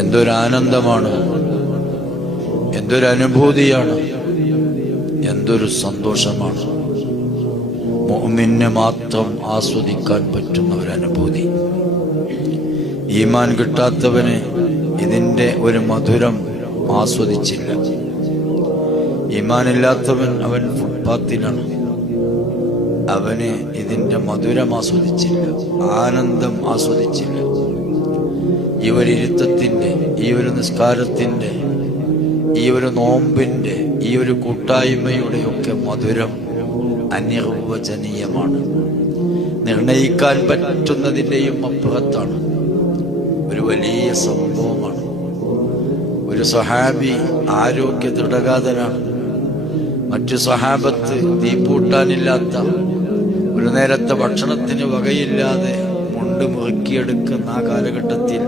എന്തൊരാനന്ദമാണ്, എന്തൊരനുഭൂതിയാണ്, എന്തൊരു സന്തോഷമാണ്. മുഅ്മിന് മാത്രം ആസ്വദിക്കാൻ പറ്റുന്ന ഒരനുഭൂതി. ഈമാൻ കിട്ടാത്തവന് ഇതിന്റെ ഒരു മധുരം ആസ്വദിച്ചില്ല. ഈമാനില്ലാത്തവൻ അവൻ ഫുട്പാത്തിലാണ്. അവന് ഇതിന്റെ മധുരം ആസ്വദിച്ചില്ല, ആനന്ദം ആസ്വദിച്ചില്ല. ഈ ഒരു ഇരുത്തത്തിന്റെ, ഈ ഒരു നിസ്കാരത്തിന്റെ, ഈ ഒരു നോമ്പിന്റെ, ഈ ഒരു കൂട്ടായ്മയുടെയൊക്കെ മധുരം അനിർവചനീയമാണ്. നിർണയിക്കാൻ പറ്റുന്നതിന്റെയും അപ്പുറത്താണ്. ഒരു വലിയ സംഭവമാണ്. ഒരു സ്വഹാബി ആരോഗ്യ ദൃഢഗാതനാണ്. മറ്റു സ്വഹാബത്ത് തീപ്പൂട്ടാനില്ലാത്ത, ഒരു നേരത്തെ ഭക്ഷണത്തിന് വകയില്ലാതെ മുണ്ട് മുറുക്കിയെടുക്കുന്ന ആ കാലഘട്ടത്തിൽ